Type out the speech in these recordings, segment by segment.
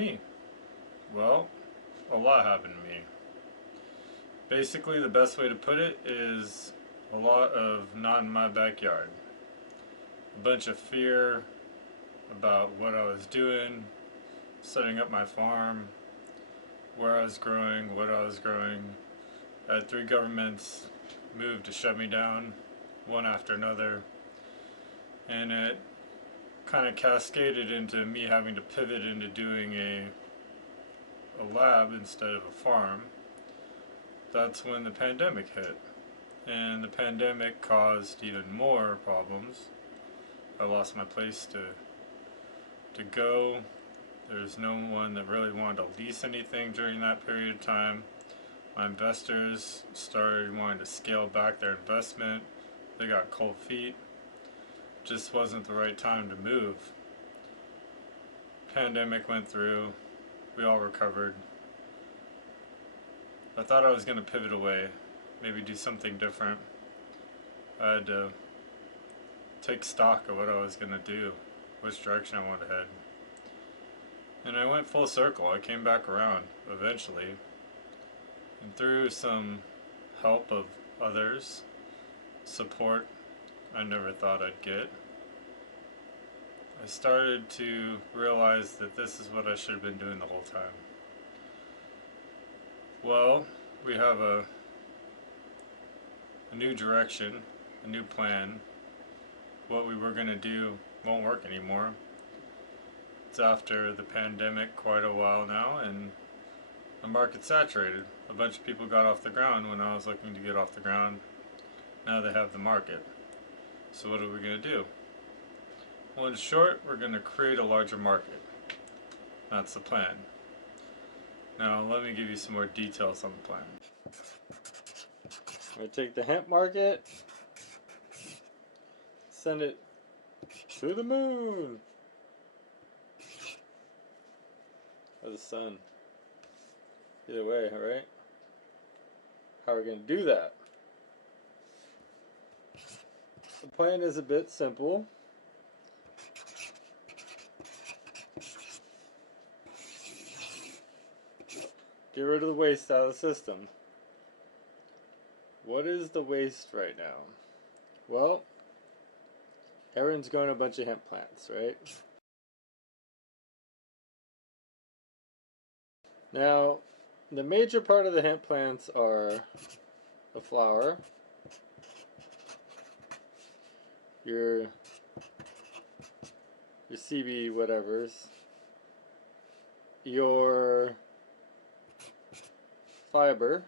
me? Well, a lot happened to me. Basically, the best way to put it is a lot of not in my backyard. A bunch of fear about what I was doing, setting up my farm, where I was growing, what I was growing. I had 3 governments move to shut me down, one after another, and it kind of cascaded into me having to pivot into doing a lab instead of a farm. That's when the pandemic hit, and the pandemic caused even more problems. I lost my place to go. There's no one that really wanted to lease anything during that period of time. My investors started wanting to scale back their investment. They got cold feet. Just wasn't the right time to move. Pandemic went through. We all recovered. I thought I was going to pivot away, maybe do something different. I had to take stock of what I was going to do, which direction I wanted to head. And I went full circle. I came back around eventually. And through some help of others, support I never thought I'd get, I started to realize that this is what I should have been doing the whole time. Well, we have a new direction, a new plan. What we were going to do won't work anymore. It's after the pandemic quite a while now, and the market's saturated. A bunch of people got off the ground when I was looking to get off the ground. Now they have the market. So what are we going to do? Well, in short, we're going to create a larger market. That's the plan. Now let me give you some more details on the plan. I'm going to take the hemp market, send it to the moon, or the sun. Either way, alright? How are we going to do that? The plan is a bit simple. Get rid of the waste out of the system. What is the waste right now? Well, everyone's growing a bunch of hemp plants, right? Now, the major part of the hemp plants are the flower, your CB whatevers, your fiber.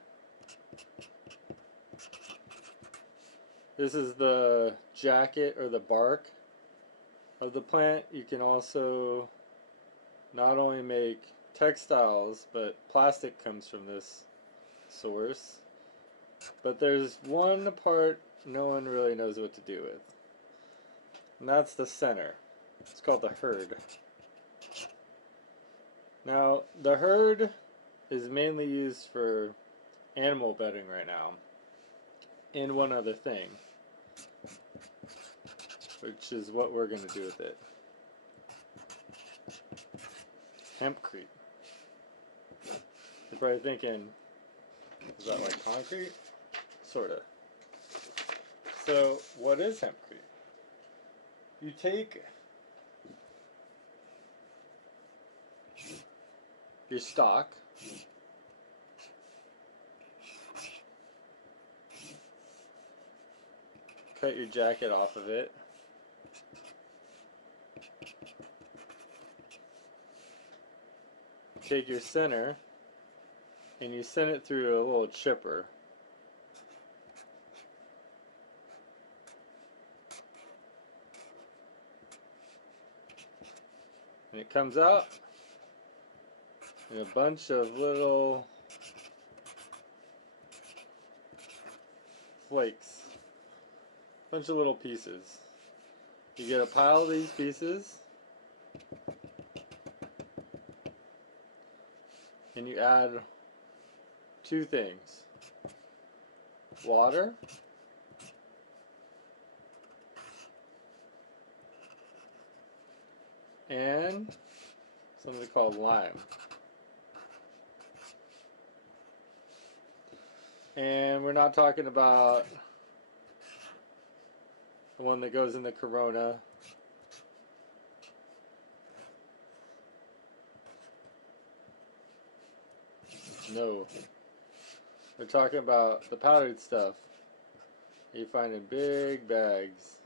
This is the jacket or the bark of the plant. You can also not only make textiles, but plastic comes from this source. But there's one part no one really knows what to do with, and that's the center. It's called the hurd. Now, the hurd is mainly used for animal bedding right now, and one other thing, which is what we're going to do with it. Hempcrete. You're probably thinking, is that like concrete? Sorta. So, what is hempcrete? You take your stalk, cut your jacket off of it, take your center, and you send it through a little chipper. And it comes out in a bunch of little flakes, bunch of little pieces. You get a pile of these pieces, and you add 2 things: water and something called lime. And we're not talking about the one that goes in the Corona. No. We're talking about the powdered stuff you find in big bags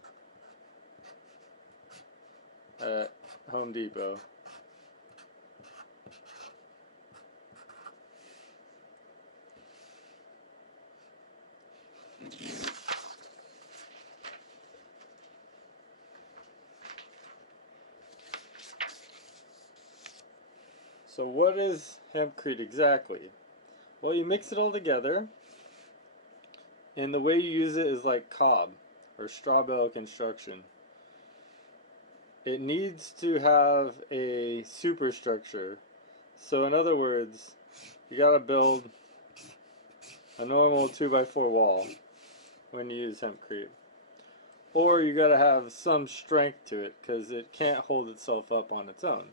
at Home Depot. So what is Hempcrete exactly? Well, you mix it all together, and the way you use it is like cob or straw bale construction. It needs to have a superstructure. So in other words, you gotta build a normal 2x4 wall when you use Hempcrete. Or you gotta have some strength to it because it can't hold itself up on its own.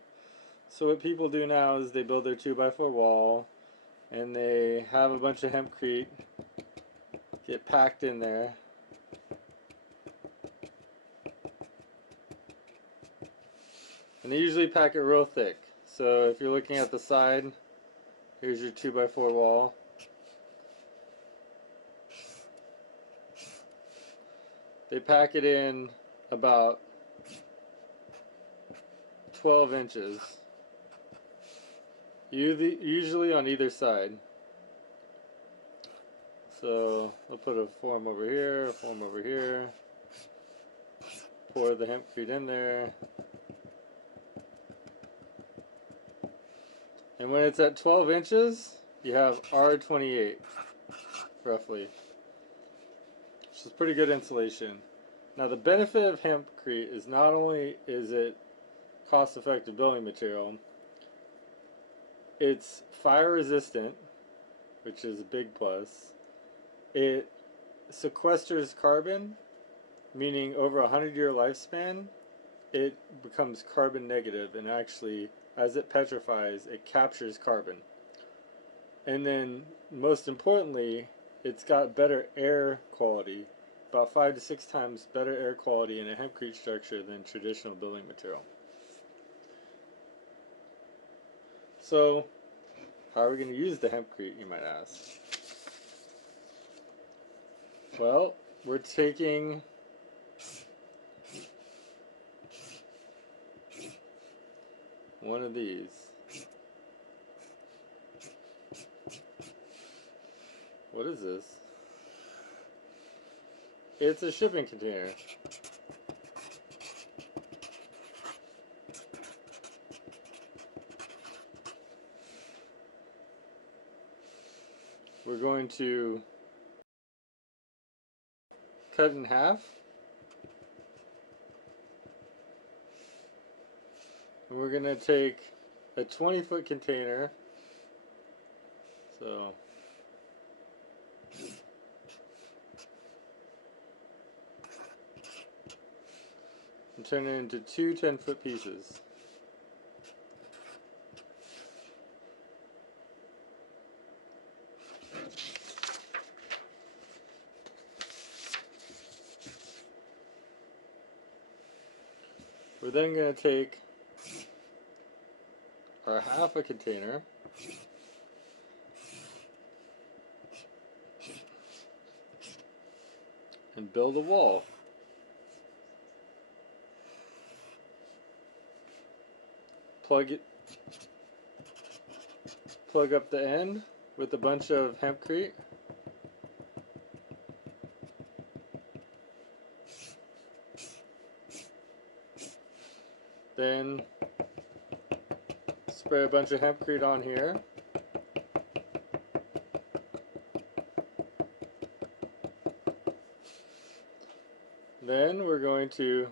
So what people do now is they build their 2x4 wall and they have a bunch of Hempcrete get packed in there. And they usually pack it real thick. So if you're looking at the side, here's your 2x4 wall. They pack it in about 12 inches. Usually on either side. So I'll put a form over here, a form over here. Pour the Hempcrete in there. And when it's at 12 inches, you have R28, roughly. Which is pretty good insulation. Now the benefit of Hempcrete is not only is it cost-effective building material, it's fire resistant, which is a big plus. It sequesters carbon, meaning over a 100-year lifespan, it becomes carbon negative, and actually, as it petrifies, it captures carbon. And then, most importantly, it's got better air quality, about 5 to 6 times better air quality in a Hempcrete structure than traditional building material. So, how are we going to use the Hempcrete, you might ask? Well, we're taking one of these. What is this? It's a shipping container. We're going to cut in half. And we're going to take a 20-foot container. So and turn it into two 10-foot pieces. We're then going to take our half a container and build a wall. Plug up the end with a bunch of Hempcrete. Then spray a bunch of Hempcrete on here. Then we're going to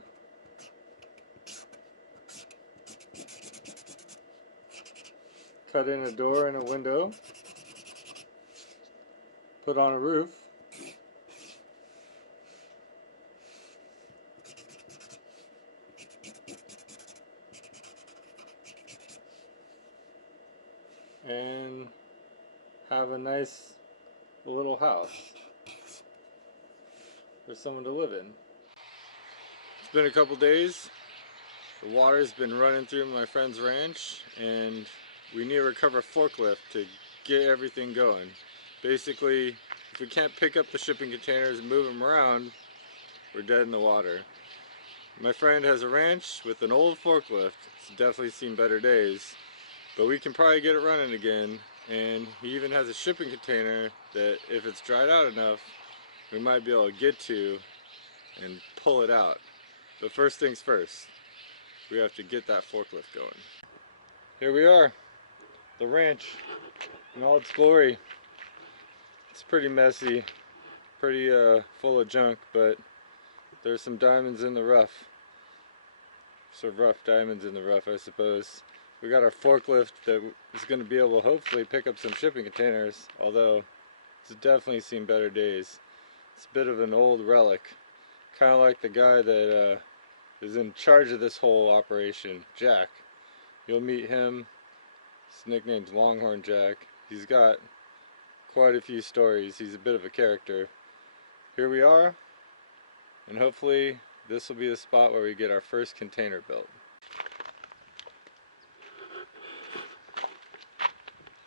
cut in a door and a window, put on a roof, and have a nice little house for someone to live in. It's been a couple days. The water's been running through my friend's ranch, and we need to recover a forklift to get everything going. Basically, if we can't pick up the shipping containers and move them around, we're dead in the water. My friend has a ranch with an old forklift. It's definitely seen better days, but we can probably get it running again. And he even has a shipping container that, if it's dried out enough, we might be able to get to and pull it out. But first things first, we have to get that forklift going. Here we are, the ranch in all its glory. It's pretty messy, pretty full of junk, but there's some diamonds in the rough. Some rough diamonds in the rough, I suppose. We got our forklift that is going to be able to hopefully pick up some shipping containers, although it's definitely seen better days. It's a bit of an old relic, kind of like the guy that is in charge of this whole operation, Jack. You'll meet him. His nickname's Longhorn Jack. He's got quite a few stories. He's a bit of a character. Here we are, and hopefully this will be the spot where we get our first container built.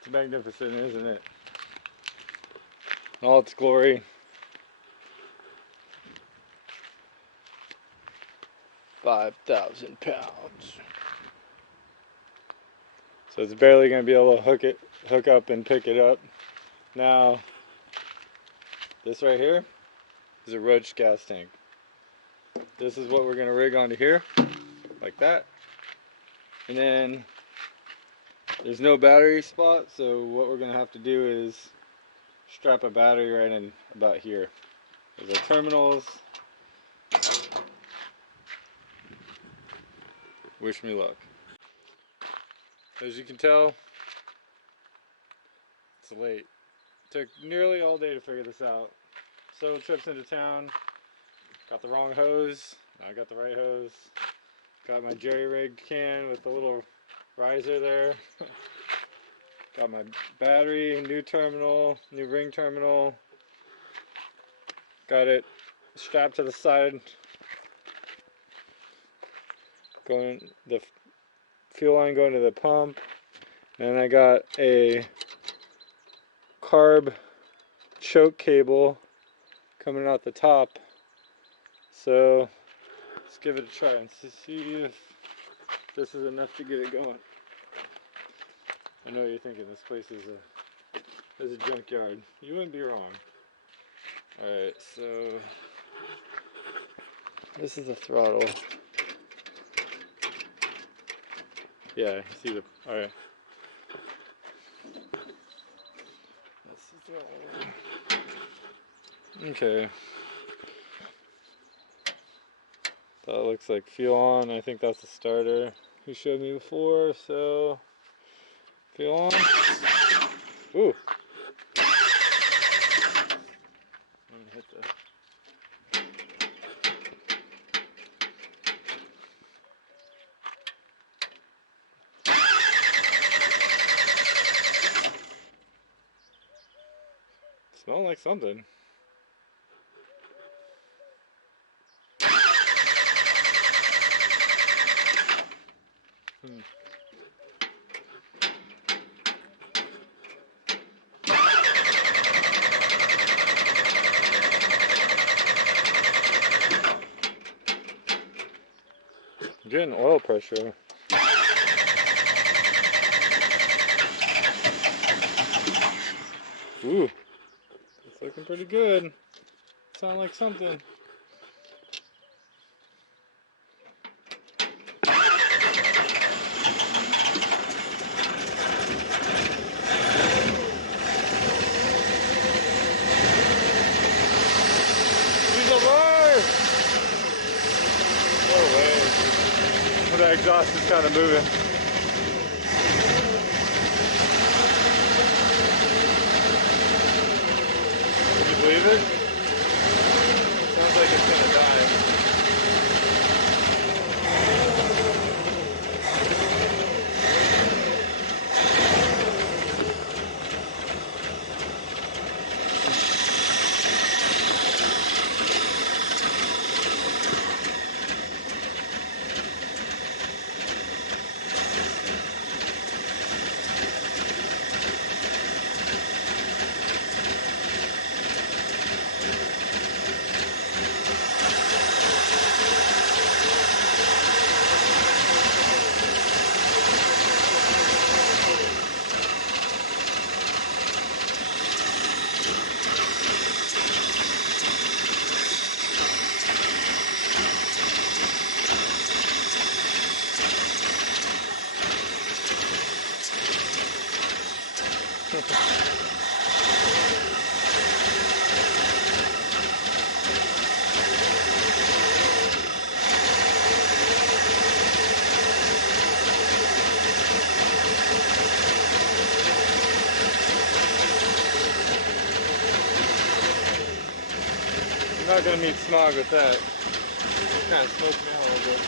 It's magnificent, isn't it? In all its glory. £5,000. So it's barely going to be able to hook up and pick it up. Now, this right here is a roach gas tank. This is what we're going to rig onto here, like that. And then there's no battery spot, so what we're going to have to do is strap a battery right in about here. There's our terminals. Wish me luck. As you can tell, it's late. Took nearly all day to figure this out. Several trips into town. Got the wrong hose. Now I got the right hose. Got my jerry rig can with the little riser there. Got my battery, new terminal, new ring terminal. Got it strapped to the side. Going the fuel line going to the pump. And I got a carb choke cable coming out the top. So let's give it a try and see if this is enough to get it going. I know you're thinking this place is a junkyard. You wouldn't be wrong. Alright, so this is the throttle. Yeah, you see the, alright. That's the throttle. Okay. That looks like fuel on. I think that's the starter you showed me before, so fuel on. Ooh. I'm gonna hit the smells like something. I'm getting oil pressure. Ooh, it's looking pretty good. Sound like something. The exhaust is kind of moving. Can you believe it? Sounds like it's gonna die. You're not gonna meet smog with that. It's kind of smoked me out a little bit.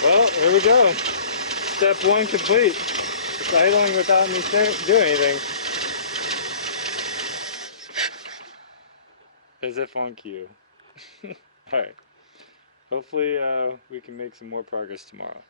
Well, here we go. Step 1 complete. It's idling without me doing anything. As if on cue. Alright. Hopefully we can make some more progress tomorrow.